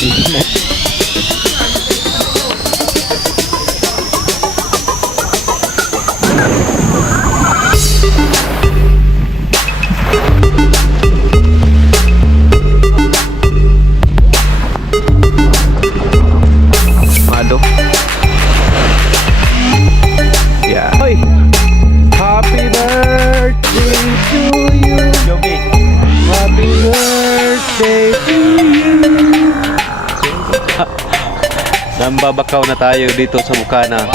Mado. Yeah. Hoy. Happy birthday to you. Joby. Happy birthday to you. Nambabakaw na tayo dito sa Bukana.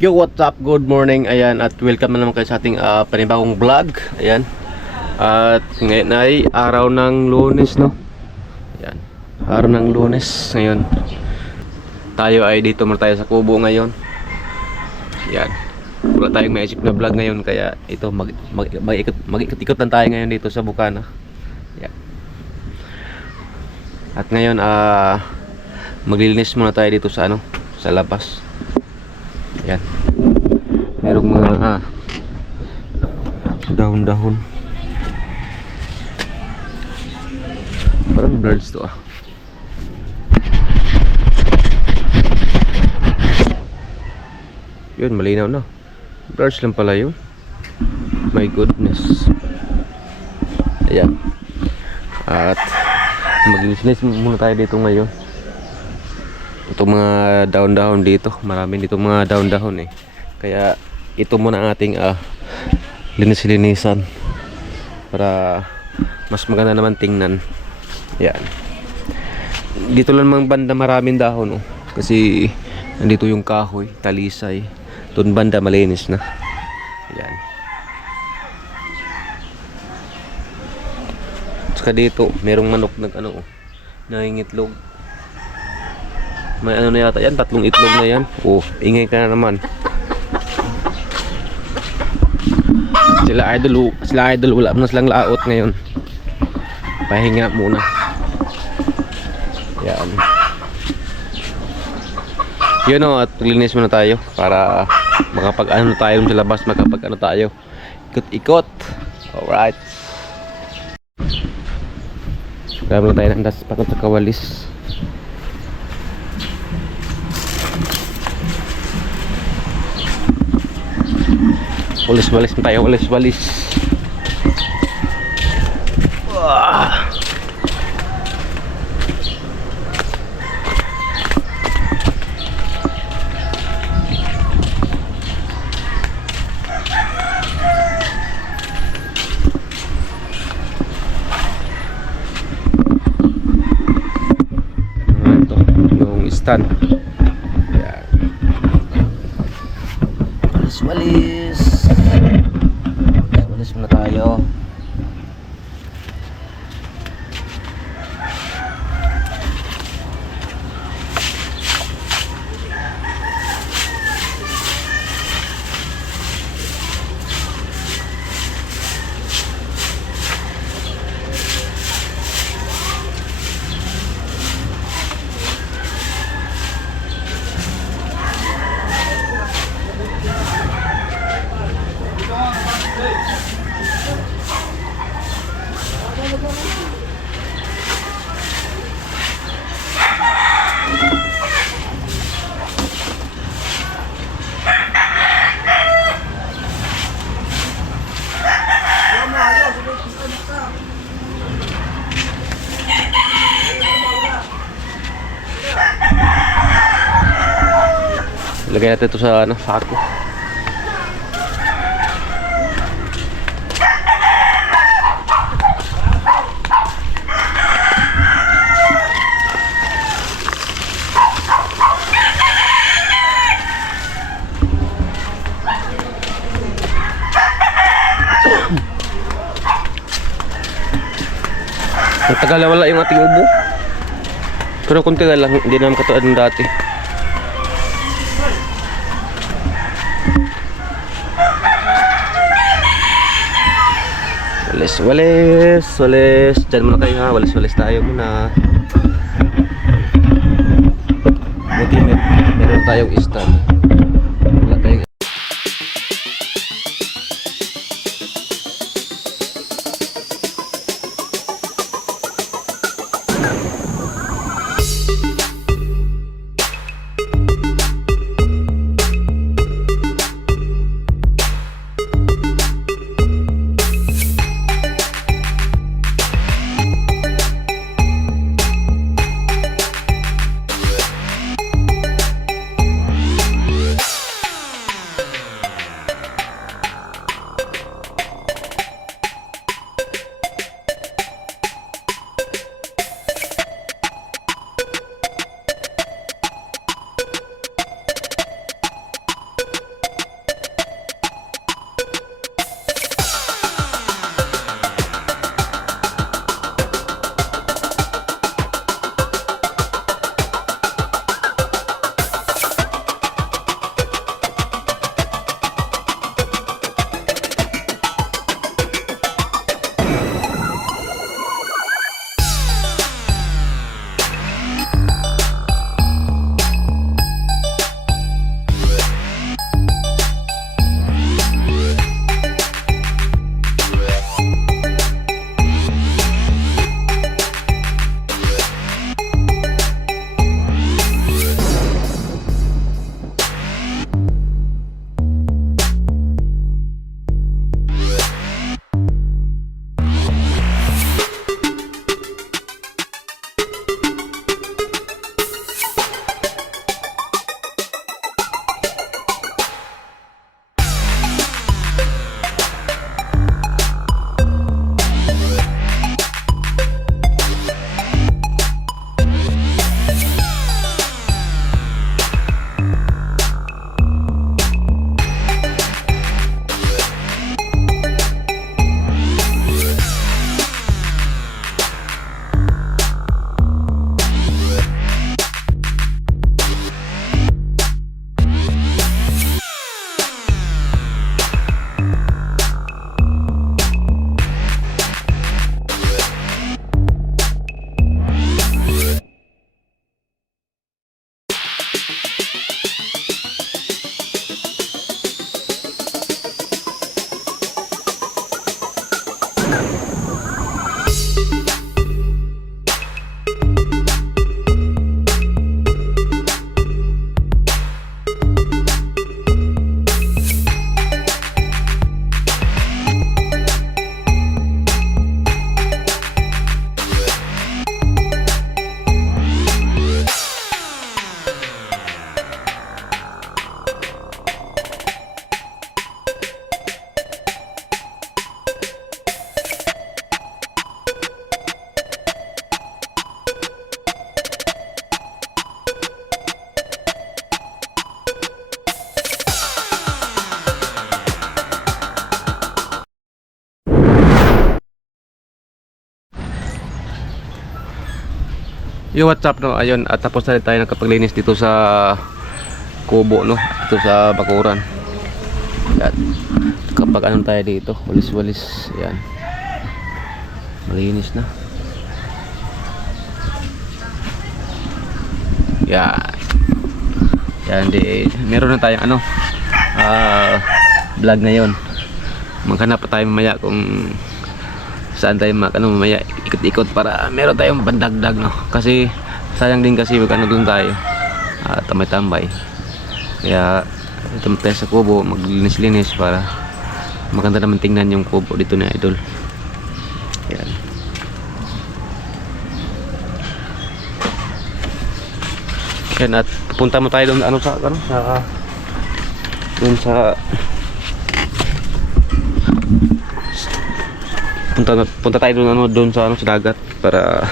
Yo, what's up? Good morning. Ayan, at welcome na naman kayo sa ating panibagong vlog. Ayan. At ngayon ay araw ng Lunes, no? Ayan. Araw ng Lunes ngayon. Tayo ay dito muna tayo sa kubo ngayon. Ayan. Wala tayong maisip na vlog ngayon, kaya ito mag-ikot lang tayo ngayon dito sa Bukana. Ayan. At ngayon maglilinis muna tayo dito sa sa labas. Yan. Merong mga dahon-dahon. Parang birds to Yun, malinaw na. Birds lang pala yun. My goodness. Ayan. At maglilinis muna tayo dito ngayon. Itong mga dahon-dahon dito, marami dito mga dahon-dahon eh. Kaya ito muna ang ating linis-linisan para mas maganda naman tingnan. Yan. Dito lang mang banda maraming dahon kasi nandito yung kahoy, talisay. Doon banda malinis na. Yan. Saka dito merong manok nangingitlog. May na yata yan, 3 itlog na yan. Oh, ingay ka na naman. Sila idol wala na silang laot ngayon. Pahinga muna. Yan. Yun at linis muna tayo para makapag tayo sa labas, makapag tayo. Ikot-ikot. Alright. Gamit tayo ng das patong sa kawalis. Walis-walis na tayo, walis-walis. Ito, yung stand. Ayan. Walis-walis. Walis muna tayo. Lagay natin ito sa sako. Tagal na wala yung ating ubo. Pero kunti na lang, hindi naman katulad ng dati. Walis. Diyan muna kayo ha. Walis tayo muna. Buti meron tayong stand. Wala tayong. Yo, what's up no? Ayun, at tapos na rin tayo nakapaglinis dito sa kubo no, dito sa bakuran. At kapag anong tayo dito, walis. Yan. Malinis na. Yan. Yan, meron na tayong vlog ngayon. Maghanap pa tayo mamaya kung saan tayo mamaya ikot-ikot para meron tayong bandagdag no, kasi sayang din kasi doon tayo tambay-tambay, kaya ito tayo sa kubo maglinis-linis para maganda naman tingnan yung kubo dito na idol. Yan. Yan, at pupunta mo tayo doon punta tayo doon sa dagat para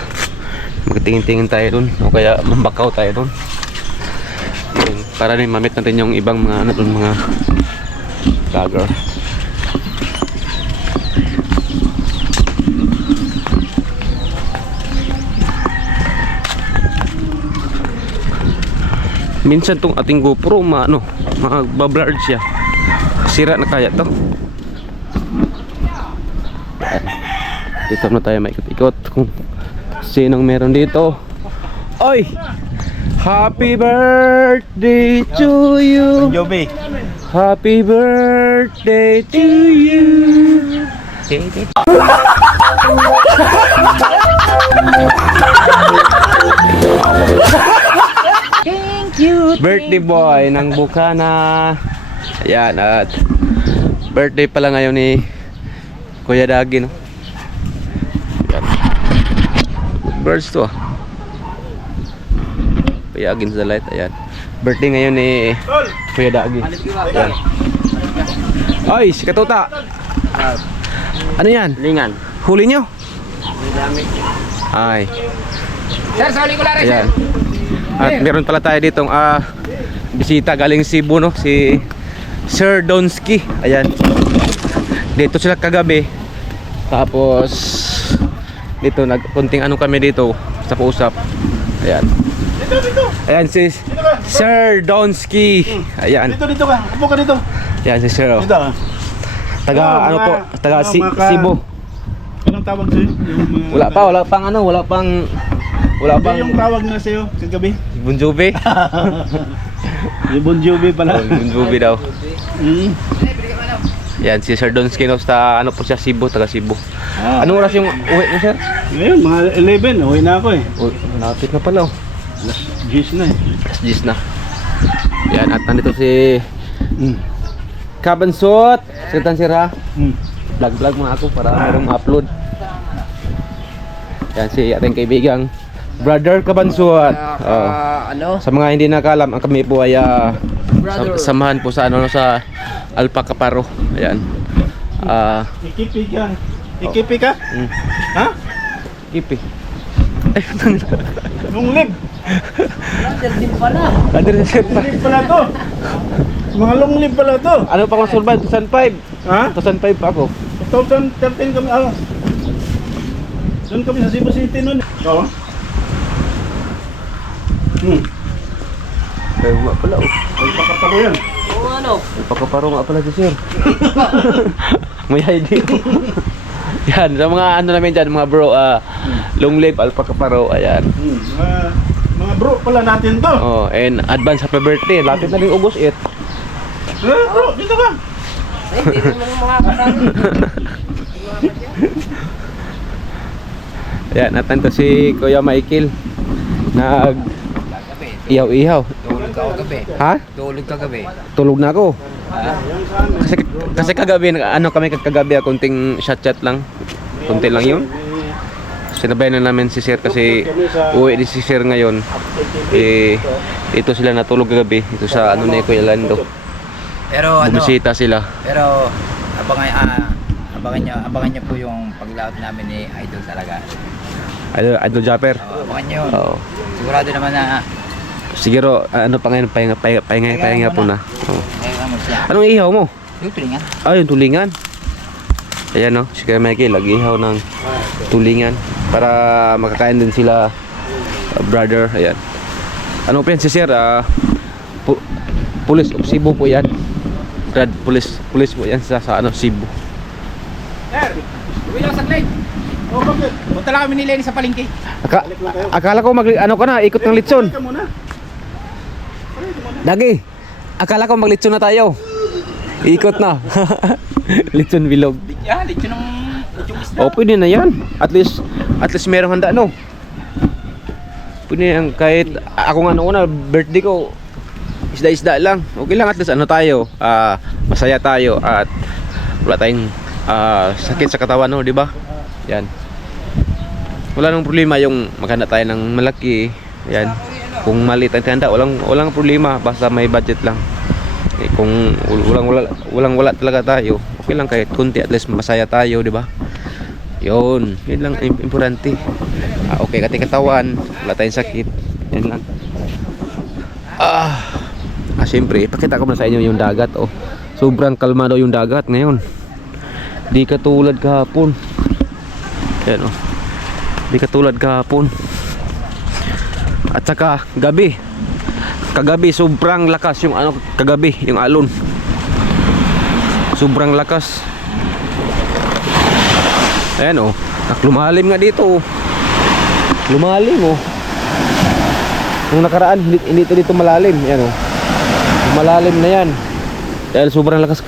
magtingin-tingin tayo doon o kaya mambakaw tayo doon para rin mamit natin yung ibang mga mga vlogger. Minsan tong ating GoPro magbablurred siya, sira na kaya to. Ayan. Dito na tayo maikot-ikot kung sinong meron dito. Oy! Happy birthday to you. Joby. Happy birthday to you. Thank you. Birthday boy ng Bukana. Ayan, at birthday pala ngayon ni Kuya Dagi, no? Ayan. Birds to, ah. Kuya Agin sa light, ayan. Birthday ngayon ni Kuya Dagi. Ayan. Ay, si Katuta. Ano yan? Lingan. Huli nyo? Ay. Sir, sali ko lang Ayan. At meron pala tayo ditong bisita galing Cebu, no? Si Sir Donsky. Ayan. Dito sila kagabi. Tapos dito nagpunting ano kami dito sa usap. Ayan. Ayan si Sir Donsky. Ayan. Dito ka. Upo ka dito. Ayan si Sir. Oh. Dito. Taga ano po? Taga Cebu. Anong tawag sa'yo? Yung mga... Wala pang Yung tawag na sa'yo kagabi? Bon Jovi. Yung Bon Jovi pala. Bon Jovi daw. Mm. Yan si Sir Donsky, no, sa ano po siya, Cebu, taga Cebu. Anong oras yung uwi mo, sir? Ngayon, mga 11. Uwi na ako eh. Uy, malapit na pala, oh. Last 10 na eh. Alas 10 na. Yan, at nandito si Kabansot. Sitan sir, ha? Vlog muna ako para merong upload. Yan si ating kaibigang Brother Kabansot. ano? Sa mga hindi nakalam, ang kami po ay samahan po sa ano sa Alpaca Paro. Ayan. Ikipi ka. Ikipi ka? Ha? Kipi. Long live. Brother din pala. Brother sir. Long live pala to. Mga long live pala to. Ano pa kung survive? 2005. Ha? 2005 pa ako. 2013 kami. Doon kami sa Cebu City noon. Oo. Ay, wala pala, oh. Ay, pakaparo yan. Oo, ano? Pakaparo nga pala si sir. May ID. Yan, sa mga ano namin dyan, mga bro, long live Alpaca Paro, ayan. Mga bro pala natin to. Oh, and advance happy birthday. Lapit na rin August 8. Bro, dito ka. Ay, hindi naman mga kasama. Ayan, natanto si Kuya Michael. Ihaw-ihaw. Tulog ka gabi. Ha? Tulog ka gabi. Tulog na ako. Kasi kagabi, ano kami kagabi, konting chat lang. Konti lang yun. Sinabayan na namin si sir kasi uwi din si sir ngayon. Ito sila natulog kagabi. Ito sa ano ni Kuya Lando. Pero ano? Bumisita sila. Pero abangan niyo po yung paglaot namin ni Idol talaga. Idol Japper. Abangan niyo. Oo. Sigurado naman na Siguro, ano pa ngayon, pahinga po na. Oo. mo siya. Anong ihaw mo? Yung tulingan. Yung tulingan. Ayan, no, si Kuya Michael, nag-ihaw ng tulingan para makakain din sila, brother. Ayan. Ano po yan si sir? Police of Cebu po yan. Police po yan sa ano, Cebu. Sir, uwi lang saglit. Oh, bakit? Punta lang kami ni Lenny sa palengke. Akala ko ano ka na, ikot ng litson. Ka muna. Dagi, akala ko maglitson na tayo. Ikot na. Litson bilog. Yeah, lechon ng isda. O, pwede na yan. At least merong handa, no? Pwede yan, kahit ako nga noon na birthday ko, isda-isda lang. Okay lang, at least ano tayo, masaya tayo at wala tayong sakit sa katawan, no, di ba? Yan. Wala nang problema yung maghanda tayo ng malaki. Yan. Kung maliit ang handa, walang problema, basta may budget lang. Kung wala talaga tayo, okay lang kahit kunti, at least masaya tayo, di ba? Yun lang importante. Okay kati katawan, wala tayong sakit. Yan lang. Siyempre, ipakita ko na sa inyo yung dagat, oh. Sobrang kalmado yung dagat ngayon. Di katulad kahapon. Yan, oh. Di katulad kahapon. At saka kagabi sobrang lakas yung ano, kagabi yung alon. Sobrang lakas. Ayan oh. Lumalim nga dito oh. Lumalim oh. Nung nakaraan hindi dito malalim. Ayan oh. Malalim na yan. Dahil sobrang lakas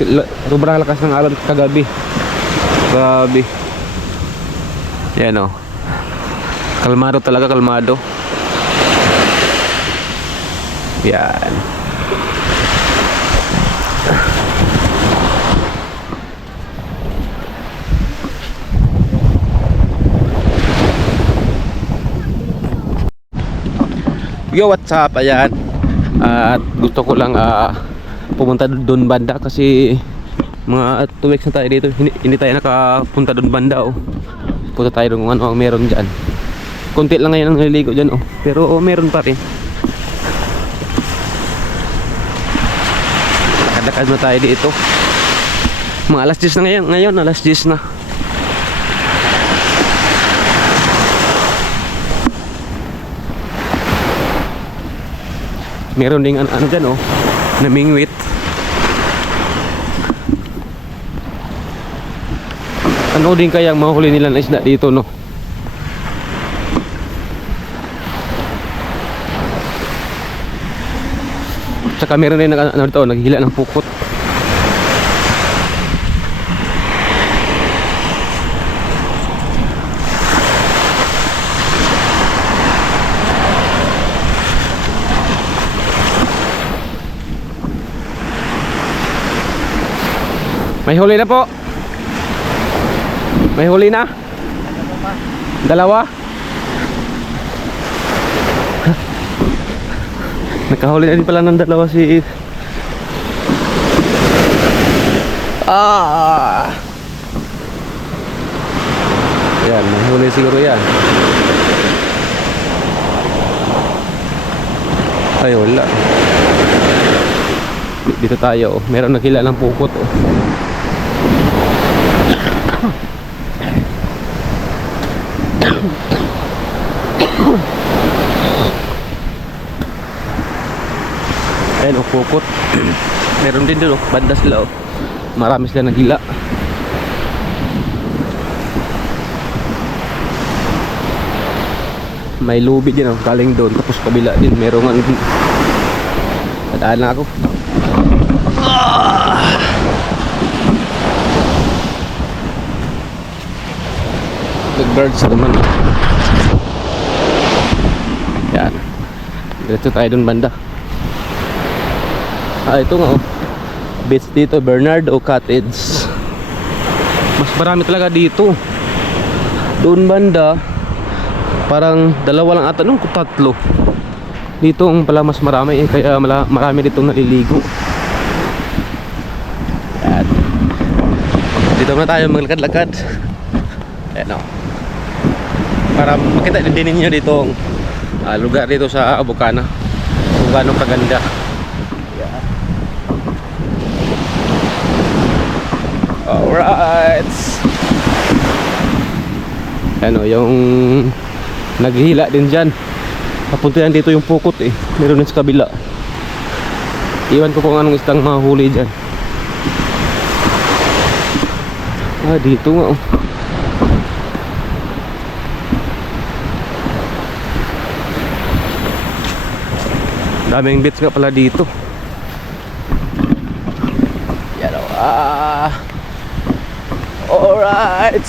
ng alon kagabi. Grabe. Ayan oh. Kalmado talaga, kalmado. Yan. Yo, what's up? Ayan. At gusto ko lang pumunta doon banda kasi mga 2 weeks na tayo dito. Hindi tayo nakapunta doon banda oh. Punta tayo doon kung ano ang meron dyan. Kunti lang ngayon ang naliligo dyan oh. Pero meron pa rin. Lakad-lakad na tayo dito. Mga alas 10 na ngayon alas 10 na. Meron ding ano dyan oh, namingwit. Ano din kayang mahuli nila na isda dito no? Tsaka meron din ano dito, naghihila ng pukot. May huli na po. May huli na. Dalawa. Nakahuli na din pala ng dalawa si Yan, may huli siguro yan. Ay wala. Dito tayo oh. Meron nakila ng pukot oh. Ayan o, pukot. Meron din doon o, banda sila o. Marami sila nagila. May lubi din o, galing doon. Tapos kabila din, meron nga din. Padaan na ako. Birds naman. Yan. Diretso tayo doon banda. Ito nga oh. Beach dito, Bernardo Cottage. Mas marami talaga dito. Doon banda parang dalawa lang ata nung tatlo. Dito ang pala mas marami kaya marami dito naliligo. Yan. Dito na tayo maglakad-lakad. Ayan o. Para makita din ninyo dito lugar dito sa Bukana kung gaano kaganda. Yeah. Alright. Ano yung naghihila din dyan. Papunta yan dito yung pukot eh. Meron din sa kabila. Iwan ko kung anong isdang mahuli dyan. Dito nga oh. Daming bits nga pala dito. Yan o. Alright.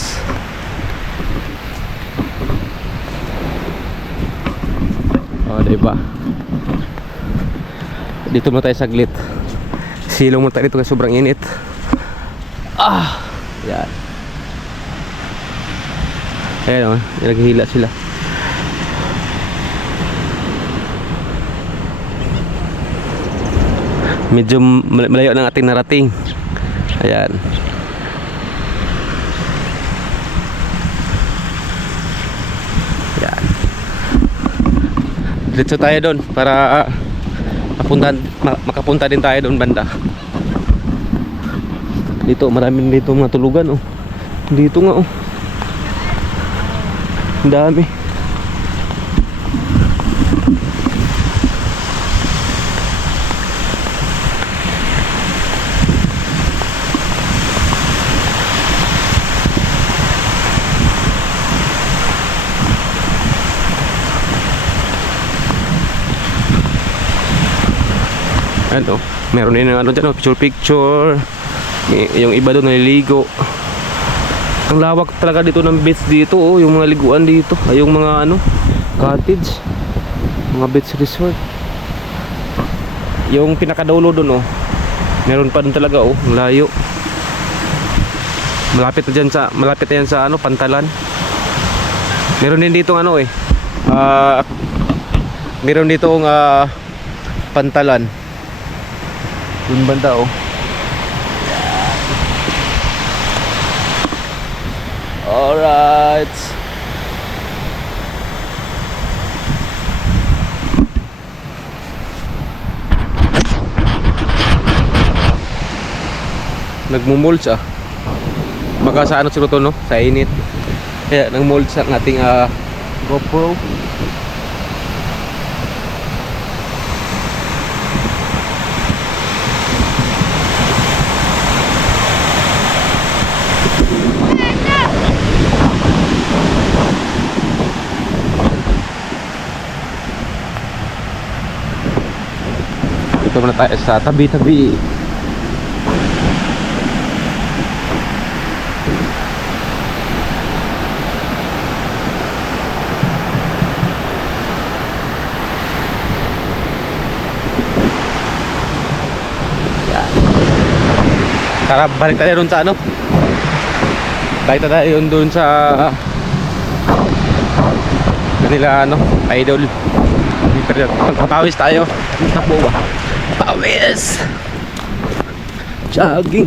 Diba? Dito muna tayo saglit. Silong muna tayo dito kasi sobrang init. Yan. Ayan o. Naghihila sila. Medyo malayo ng ating narating. Ayan. Ayan. Diretso tayo doon para makapunta din tayo doon banda. Dito maraming dito mga tulugan oh. Dito nga oh. Ang dami. Ayan, oh. Meron din ano dyan, oh, picture. Yung iba doon naliligo. Ang lawak talaga dito ng beach dito, oh. Yung mga liguan dito. Ay, yung mga ano, cottage. Mga beach resort. Yung pinakadulo doon, oh. Meron pa doon talaga, oh. Ang layo. Malapit na yan sa ano, Pantalan. Meron din dito ano meron dito Pantalan. Yung banda, oh. Alright. Nagmumulch ah. Baka sa ano siguro to, no? Sa init. Kaya nagmulch ang ating GoPro. Ito muna tayo sa tabi-tabi. Tara, balik tayo doon sa ano. Balik tayo doon sa kanila ano, idol. Magpapawis tayo. Takbo ba? Pawis! Jogging.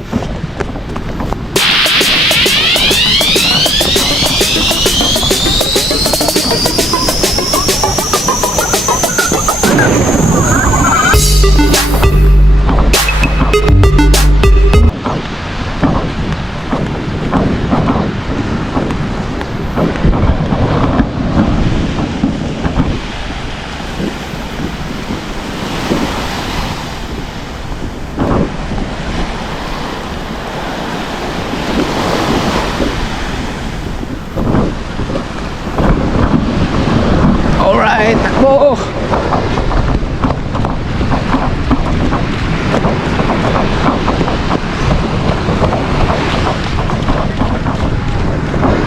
Alright, takbo!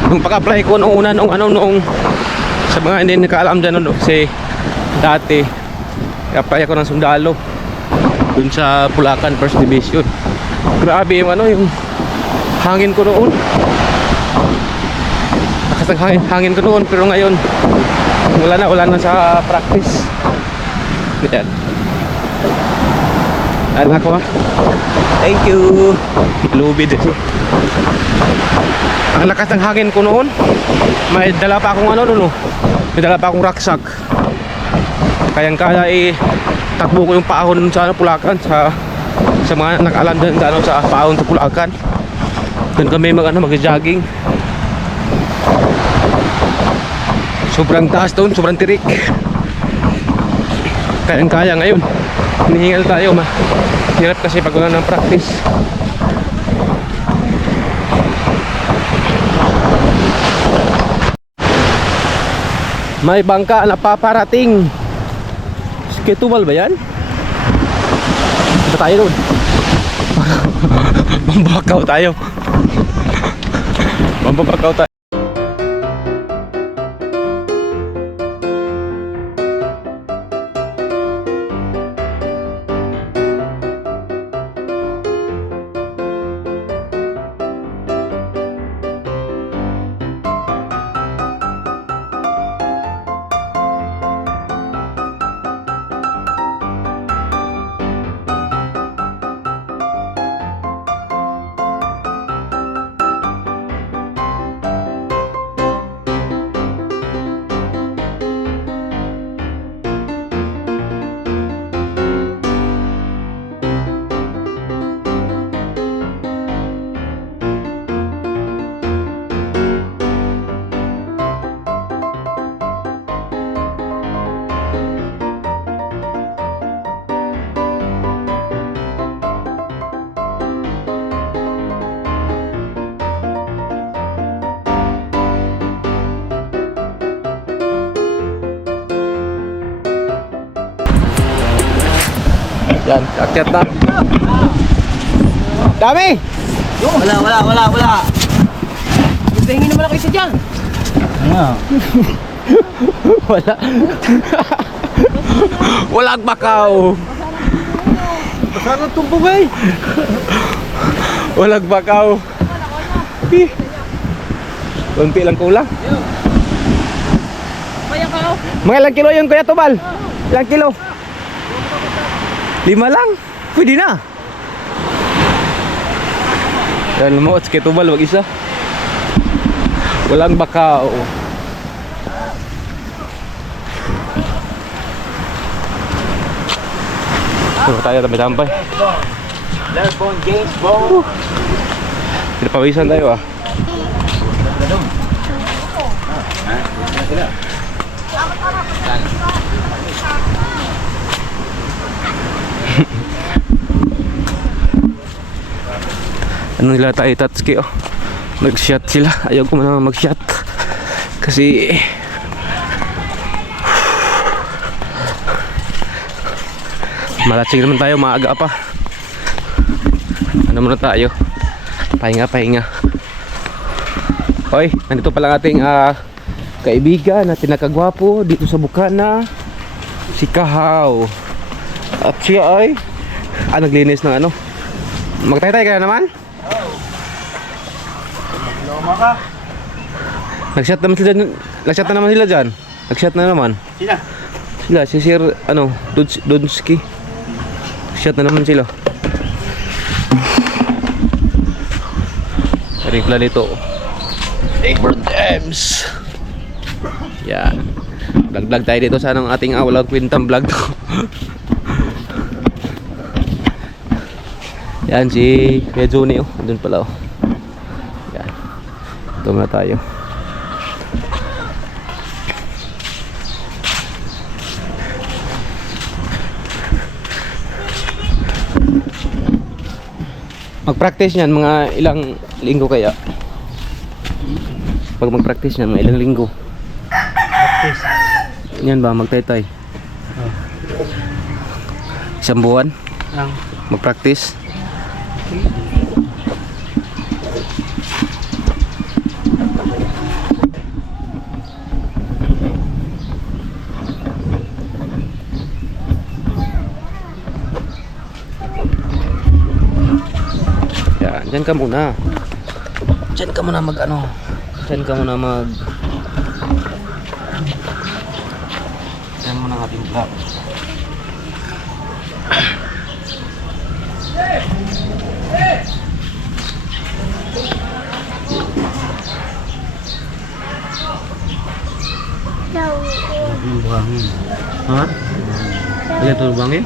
Nung pag-apply ko noong una, noong sa mga hindi nakaalam dyan, no, kasi dati apply ako ng sundalo dun sa Bulacan First Division. Grabe yung ano, yung hangin ko noon. Lakas ng hangin ko noon, pero ngayon wala na sa practice. Yan. Ano ako ha? Thank you. Lubid. Ang lakas ng hangin ko noon. May dala pa akong ano no. May dala pa akong rucksack. Kayang-kaya takbo ko yung paahon sa ano, Bulacan sa mga nakaalam dyan sa, ano, sa paahon sa Bulacan. Doon kami mag-jogging. Sobrang taas doon, sobrang tirik. Kayang-kaya ngayon. Hinihingal tayo, hirap kasi pag wala ng practice. May bangka na paparating. Sketubal ba yan? Ito tayo doon. Mambakaw tayo. Mambakaw tayo. Yan, akyat na. Dami! Wala. Ipahingin naman ako isa dyan. Wala. Walang bakaw. Sana tumbog eh. Walang bakaw. Kunti lang kulang. Mga ilang kilo yun, Kuya Tubal? Ilang kilo? 5 lang. Pwede na. Yan, lumuot si Kuya Tubal, wag isa. Walang bakaw. Ano tayo, tambay-tambay. Lebron James Bond. Pinapawisan tayo ah. Ano nila tayo Tatsuki oh. Nag-shot sila. Ayaw ko muna mag-shot. Kasi malatsing naman tayo, maaga pa. Ano muna tayo? Pahinga. Hoy, nandito pala ating kaibigan na tinakagwapo dito sa Bukana, si Kahaw. At siya ay naglinis ng ano. Magtaytay ka na naman? Loma ka. Nag-shot naman sila dyan. Nag-shot na naman sila dyan. Nag-shot na naman. Sina? Sila, si Sir, Donski. Shot na naman sila. Karing pala dito. Abraham Dems. Yan. Vlog tayo dito sa anong ating walang kwentang vlog to. Yan si Kuya Juni oh. Doon pala oh. Yan. Ito muna tayo. Mag-practice niyan mga ilang linggo kaya? Pag mag-practice niyan mga ilang linggo? Practice? Yan ba magtaytay? Isang buwan? Mag-practice? Diyan ka muna. Diyan ka muna mag ano. Diyan ka muna mag Diyan muna ang ating vlog. Buhangin. Ha? Ayan ito buhangin?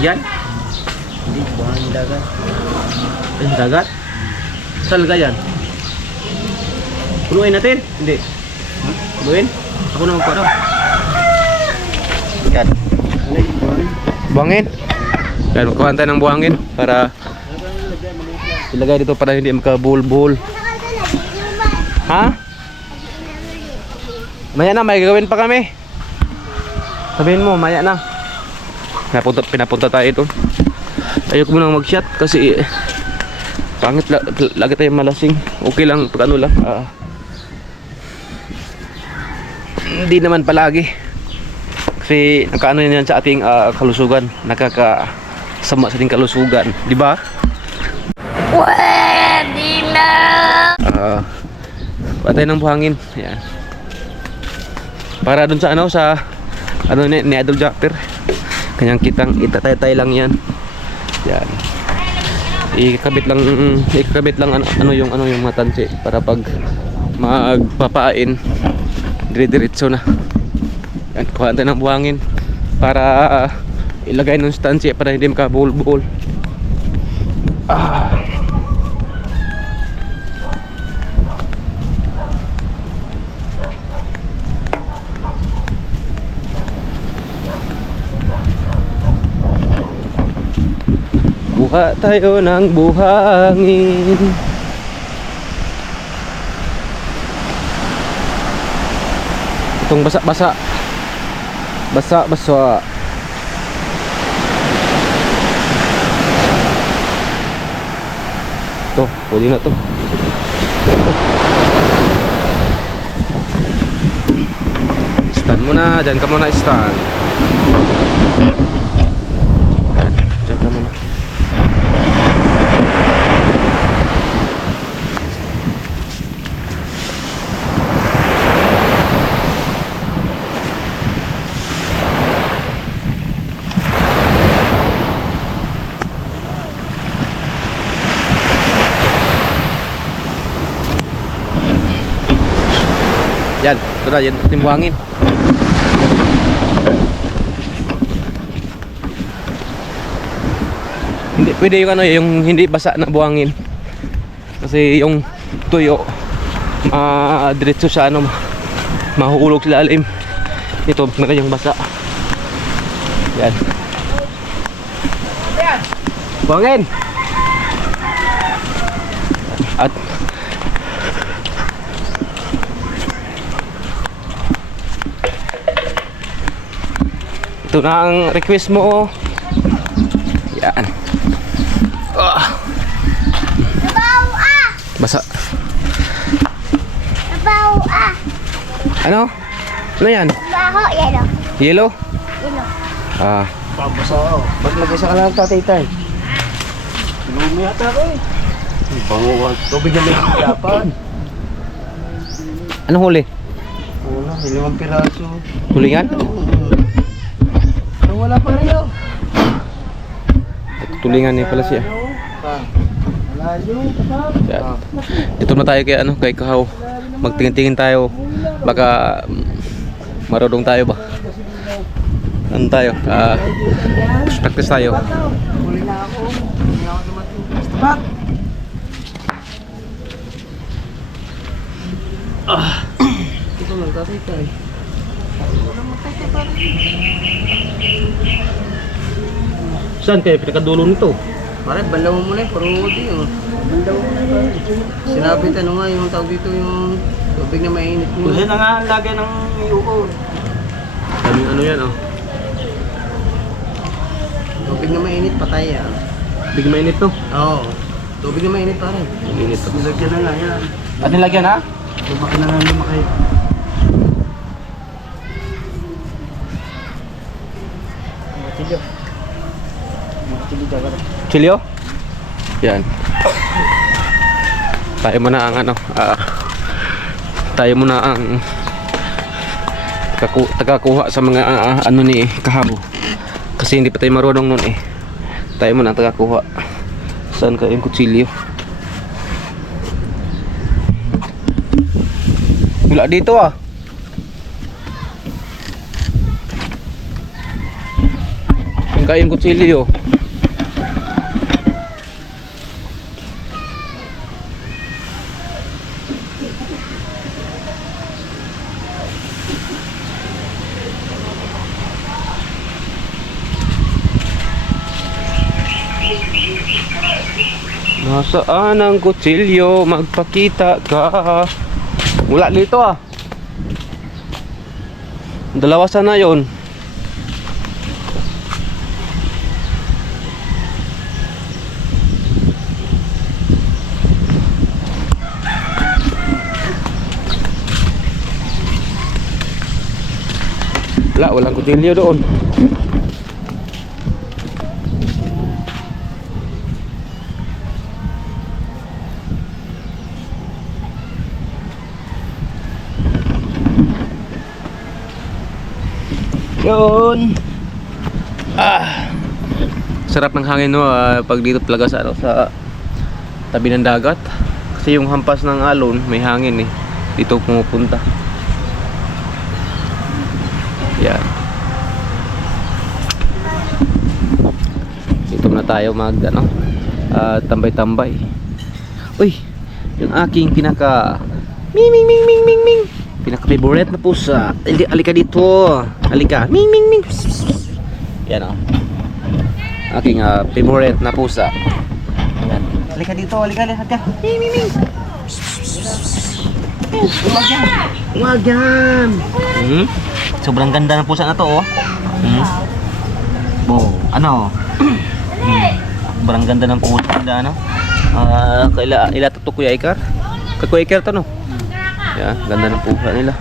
Diyan? Hindi, buhangin dagat. Dagat? Saan ka yan? Punuin natin? Hindi. Punuin? Ako na magpano. Yan. Buhangin? Yan, magkawan tayo ng buhangin para ilagay dito para hindi makabul-bul. Ha? Maya na, may gagawin pa kami. Sabihin mo, maya na. Pinapunta tayo ito. Ayoko munang mag-shot kasi pangit lagi tayo malasing. Okay lang pag ano lang. Hindi naman palagi. Kasi nakaano yan sa ating kalusugan. Nakakasama sa ating kalusugan, di ba? Pwede na. Patay ng buhangin. Yan. Para dun sa ano sa ano ni Idol Japper. Kanyang kitang itatay lang yan. Yan. Ikakabit lang ano yung mga tansi para pag magpapain dire-diretso na. Yan, kuha tayo ng buhangin para ilagay ng tansi para hindi makabul-bul. Buha tayo ng buhangin. Itong basa-basa. Basa-basa. Ito, pwede na to. Stand mo na, dyan ka muna stand. Dyan ka muna. Yan, ito na, yan yung buhangin. Hindi, pwede yung ano, yung hindi basa na buhangin. Kasi yung tuyo, diretso sa ano, mahuhulog sa lalim. Ito, meron yung basa. Yan. Buhangin! At ito na ang request mo. Yan. Nabaw ah! Basa. Nabaw ah! Ano? Ano yan? Baho, yellow. Yellow? Yellow. Ah. Pambasa ako. Ba't mag-isa ka lang tatay tay? Lumi ata ko eh. Banguan. Tubig na may kapan. Anong huli? Una, 5 piraso. Hulingan? Wala pa rin yun. Tulingan niya pala siya. Wala yun. Yan. Dito na tayo kay ano, kay Kahaw. Magtingin-tingin tayo. Baka marunong tayo ba? Ano tayo? Practice tayo. Huli na ako. Huli na ako dumating. Stop! Ito lang tatay tay. Saan kayo pinakadulo nito? Pare, bandaw mo muna eh. Parodi oh. Bandaw mo na pare. Sinabi ano nga yung tawag dito yung tubig na mainit mo. Kasi na nga ang lagay ng iuo. Daming ano yan oh. Tubig na mainit, patay ah. Big mainit to. Oo. Tubig na mainit pare. Mainit to. Nilagyan na nga yan. At nilagyan ha? Lumaki na lang lumaki. Matilyo. Matilyo daw pare. Chilio? Yan. Tayo muna ang ano, tayo muna ang tagakuha sa mga ano ni Kahabo. Kasi hindi pa tayo marunong nun eh. Tayo muna ang tagakuha. Saan ka yung kutsilyo? Wala dito ah. Yung kayong kutsilyo. Nasaan ang kutsilyo? Magpakita ka. Wala dito ah. Dalawa sana yon. Walang kutsilyo doon. Yun. Sarap ng hangin no, pag dito talaga sa ano, sa tabi ng dagat. Kasi yung hampas ng alon, may hangin eh. Dito pumupunta. Yan. Dito na tayo mag ano, tambay-tambay. Uy, yung aking pinaka ming pinaka favorite na pusa. Hindi, alika dito. Alika. Ming. Yan oh. Aking favorite na pusa. Yan. Alika dito, alika. Ming. Umagam. Sobrang ganda ng pusa na to oh. Bo, ano? Sobrang ganda ng pusa, ano? Ila to Kuya Ikar. Kay Kuya Ikar to no. Yan, ganda ng pusa nila.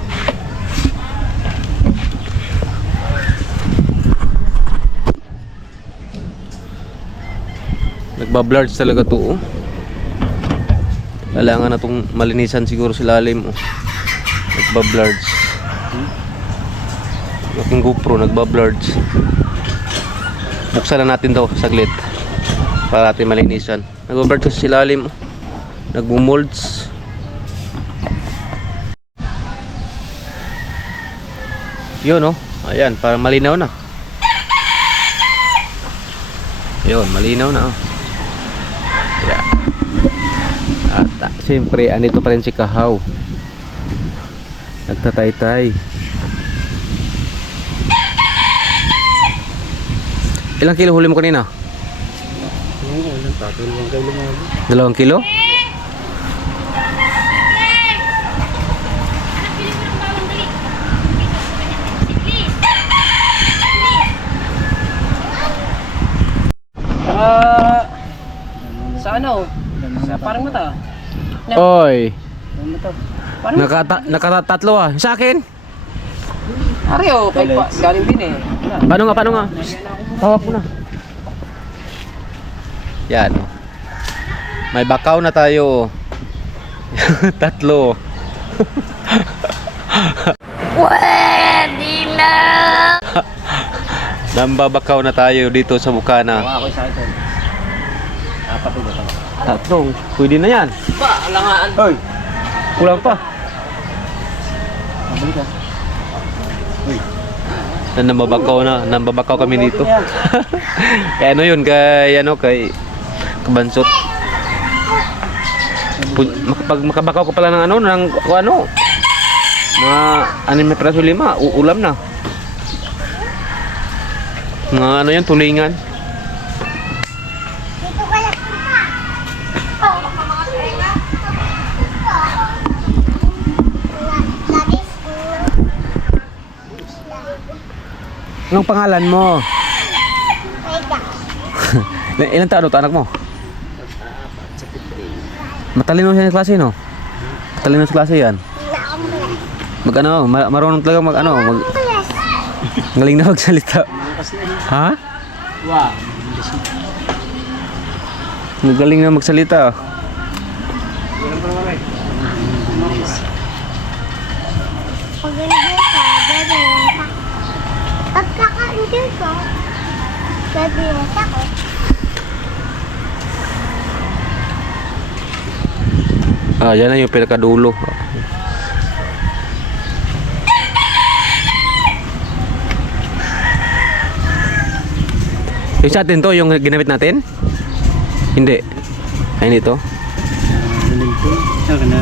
Nagba-blarge talaga to. Oh. Kailangan na itong malinisan siguro sa lalim. Oh. Nagba-blarge. Aking GoPro nagba-blarge. Buksan na natin daw saglit para natin malinisan. Nagba-blarge sa ilalim. Oh. Nagbo-molds. Yun oh. Ayan, para malinaw na. Yun, malinaw na oh. Yeah. At siyempre, andito pa rin si Kahaw. Nagtatay-tay. Ilang kilo huli mo kanina? 2 kilo? Sa ano? Sa parang mata. Oy, Parang mata. Parang nakatatlo ah. Sa akin? Areo, galing din eh. Paano nga? Hawak mo na. Yan. May bakaw na tayo. Tatlo. Pwede na. Nambabakaw na tayo dito sa Bukana. Ako sa ito. Apat ulit ako. Tatlong. Pwede na yan. Ba, alangaan. Hoy. Kulang pa. Mabalik ka. Nambabakaw kami dito. Kaya ano yun, kay Kabansot. Pag makabakaw ko pala ng mga 6 peraso 5, ulam na. Mga yan, tulingan. Dito ka lang punta. Oh, Anong pangalan mo? Ilan taon to anak mo? Matalino siya sa klase, no? Matalino sa klase yan. Marunong talaga galing na magsalita. Ha? Wow. Magaling na magsalita. Pagkakain ko, gabiwas ako. Yan na yung pinakadulo. Yung sa atin to, yung ginamit natin? Hindi. Ay, hindi to. Saka na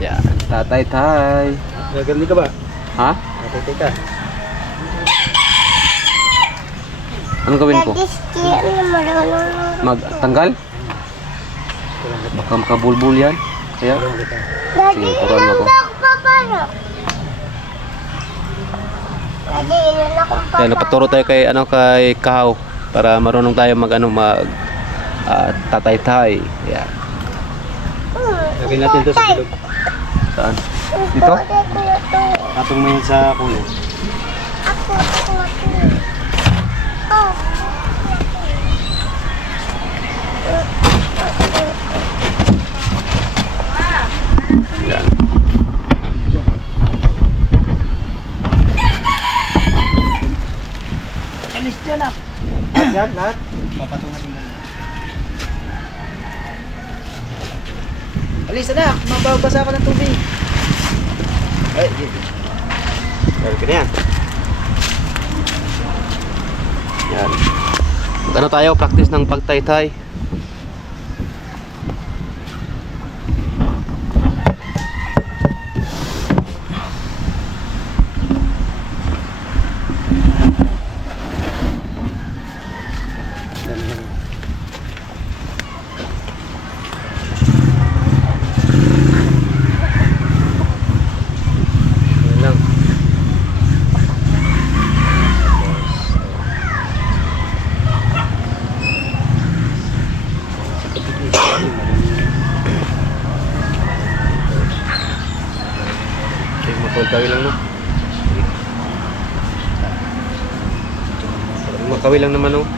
Yan. Tatay-tay. Gagali ka ba? Ha? Tatay ka. Anong gawin ko? Daddy, marunong. Magtanggal? Baka makabulbul yan. Kaya? Daddy, Sige, turuan mo ako. ilang papano? Daddy, ilan akong Kaya napaturo tayo kay Kahaw para marunong tayo tatay-tay. Yan. Lagyan natin to sa bilog. Saan? Dito? Tapong mo yan sa kulo. Oh. Yan. alis dyan ah. Yan, lahat. Papatungan mo. Alis na, mababasa ko ng tubig. Ay, Meron ka na yan. Yan. Ano tayo? Practice ng pagtaytay. Yan lang. magkawi lang no. Magkawi lang naman no.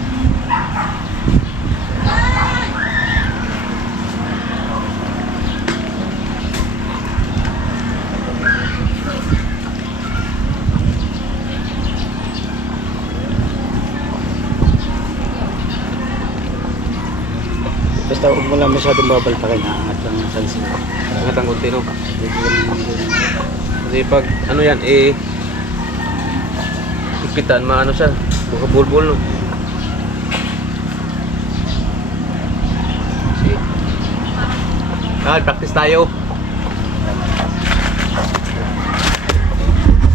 Basta huwag mo lang masyadong babaltakin, aangat lang ang sansin. Angat ang konti no. Kasi pag ano yan eh ipitan maano siya. Buka bulbul no. Sige. Practice tayo.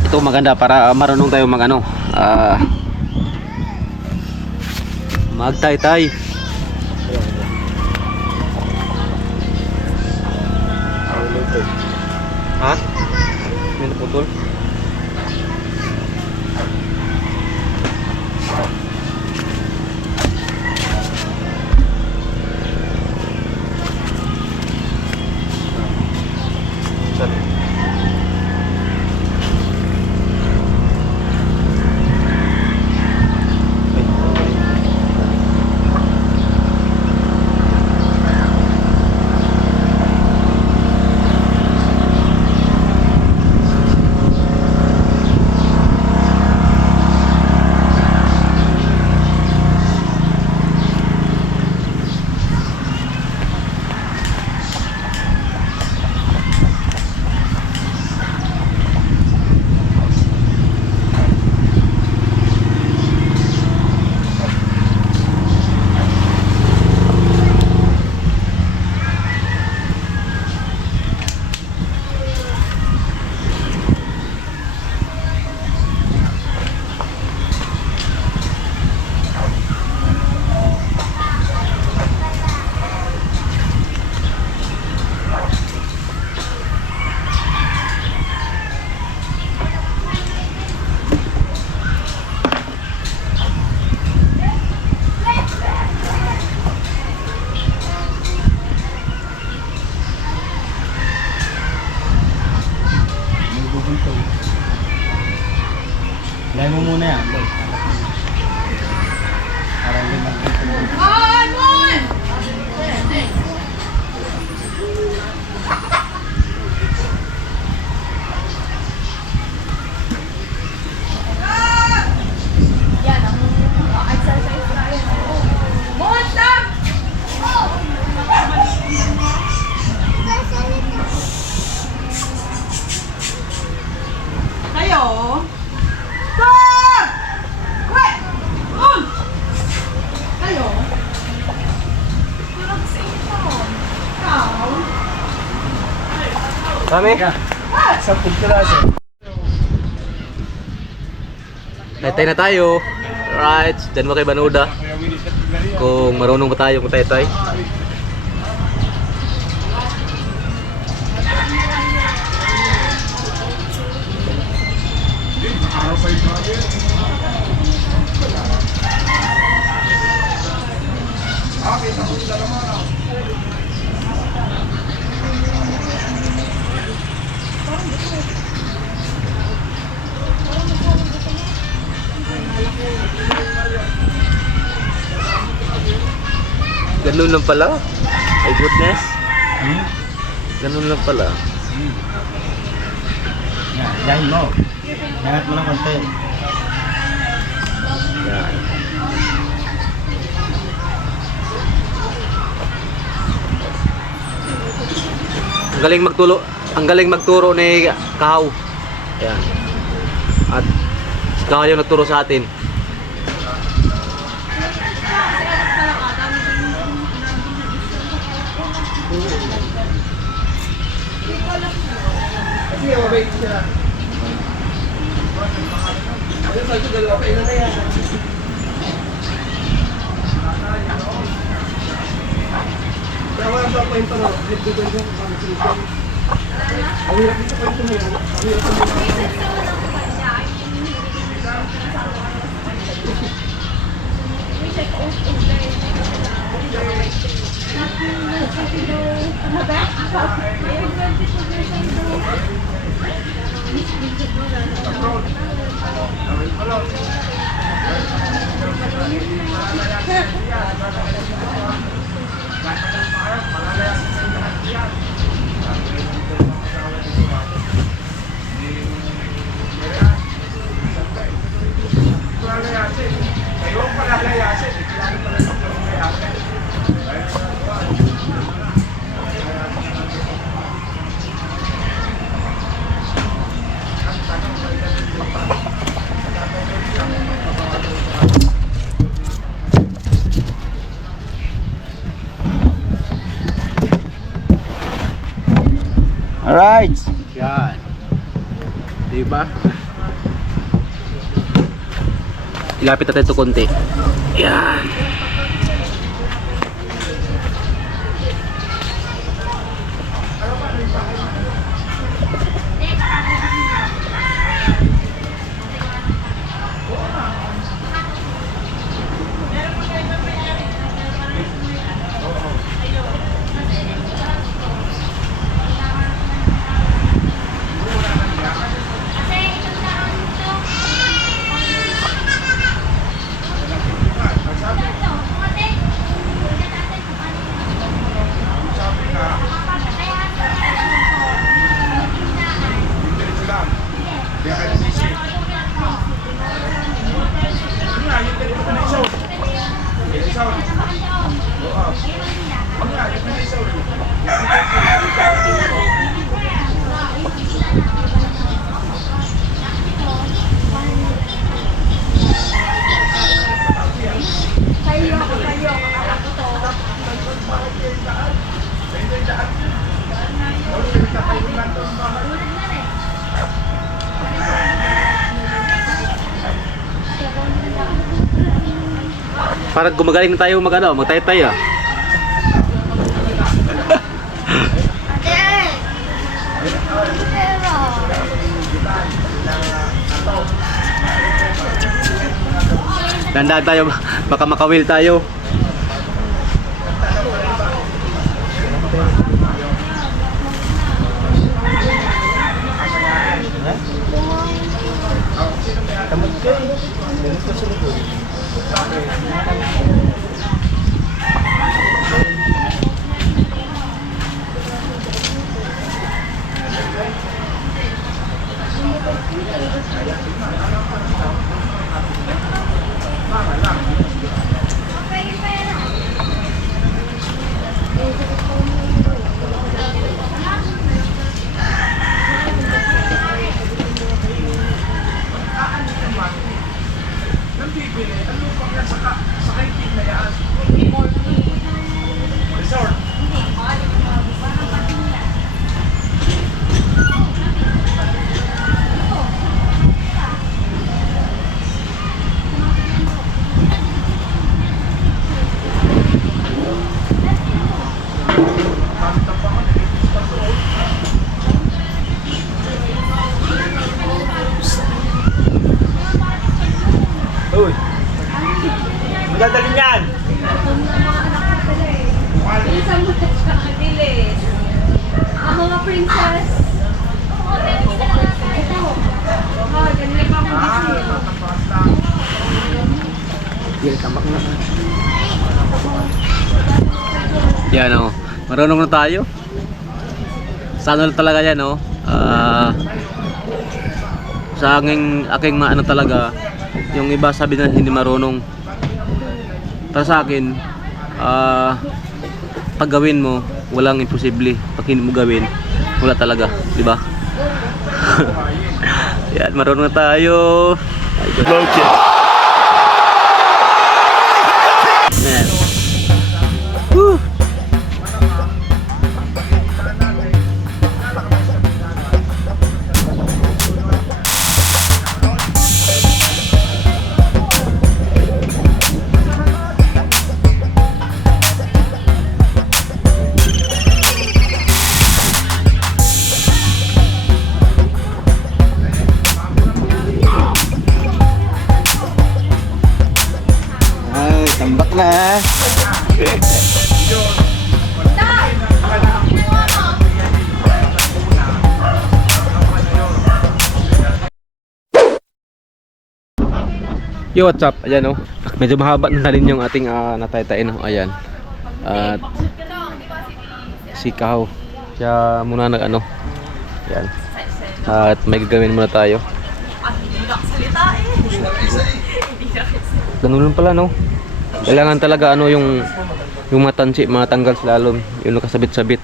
Ito maganda para marunong tayo mag ano. Magtay-tay. Ha? May naputol? Saan? Lay mo muna yan, boy. Para hindi magkakaroon. Kayo? Stop! Wait! Kayo? Parang sa inyo. Ikaw? Kami? Sa pagkalaso. Tay-tay na tayo. Alright, dyan mo kay Banuda. Kung marunong ba tayo tay-tay. Ganun lang pala. My goodness. Ganun lang pala. Yan, dahil mo. Hangat mo ng konti. Yan. Ang galing magturo ni Kahaw. Yan. At si Kahaw yung nagturo sa atin. Alright. Yan. Diba? Ilapit natin ito konti. Yan. Parang gumagaling na tayo magtaytay ah. Dandaan tayo, baka makawil tayo. Tamad ka eh. Ganun ka sa likod. Uy! Magdadalhin yan! Isa mo na siya kadilis. Ang mga princess. Ito. Ganun pa akong Yan, tambak na. Yan oh. Marunong na tayo. Sana talaga yan oh. Sa aking maano talaga, yung iba sabi na hindi marunong. Para sa akin, pag gawin mo, walang imposible. Pag hindi mo gawin, wala talaga, di ba? Yan, marunong na tayo. Man. Woo. Ay, tambak na. Yo, what's up? Ayan oh. Medyo mahaba na rin yung ating nataytay no. Ayan. At sikaw. Siya muna nag ano. Ayan. At may gagawin muna tayo. Ganun pala no. Kailangan talaga ano yung matansi, matanggal slalom. Yung nakasabit-sabit.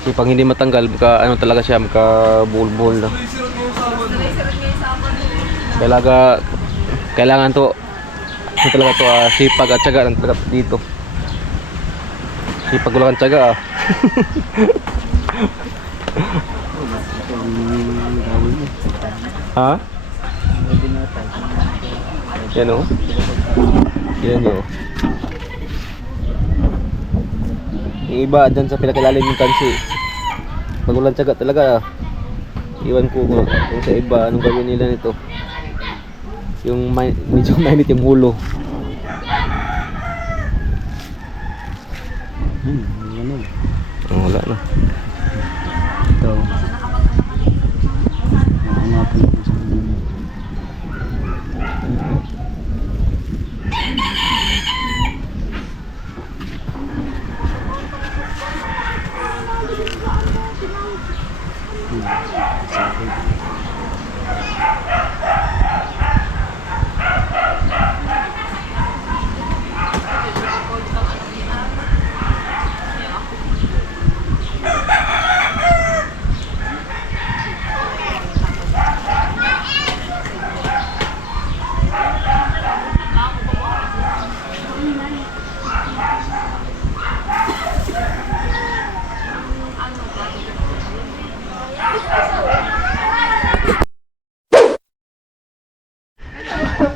Kasi pag hindi matanggal, ano talaga siya, bulbul no. Kailangan to talaga to sipag at tiyaga lang talaga dito. Sipag lang ang tiyaga Ha? Yan o. Yan o. Yung iba dyan sa pinakalalim yung kansi. Pag walang tiyaga talaga iwan ko kung sa iba anong gawin nila nito. Yung medyo mainit yung ulo. Wala na. Ito. Hanapin ko sa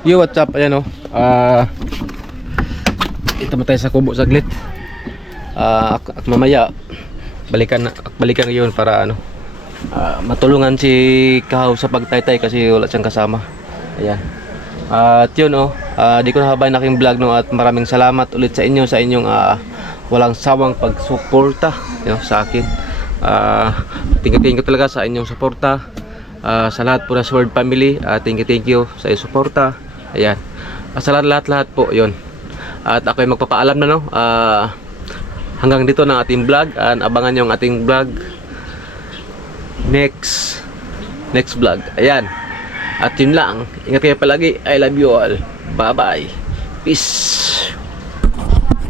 Yo, what's up? Ayan o. Ito mo tayo sa kubo saglit. Mamaya balikan ngayon para ano matulungan si Kahaw sa pagtaytay kasi wala siyang kasama. Ayan. At yun o. Di ko nahabayan aking vlog no, at maraming salamat ulit sa inyong walang sawang pagsuporta sa akin. Tingin ko talaga sa inyong suporta. Sa lahat po na Sword family, thank you sa inyong suporta. Ayan. Sa lahat po, yon. At ako ay magpapaalam na no. Hanggang dito ng ating vlog. Abangan nyo ang ating vlog next vlog. Ayan. At yun lang. Ingat kayo palagi. I love you all. Bye bye. Peace.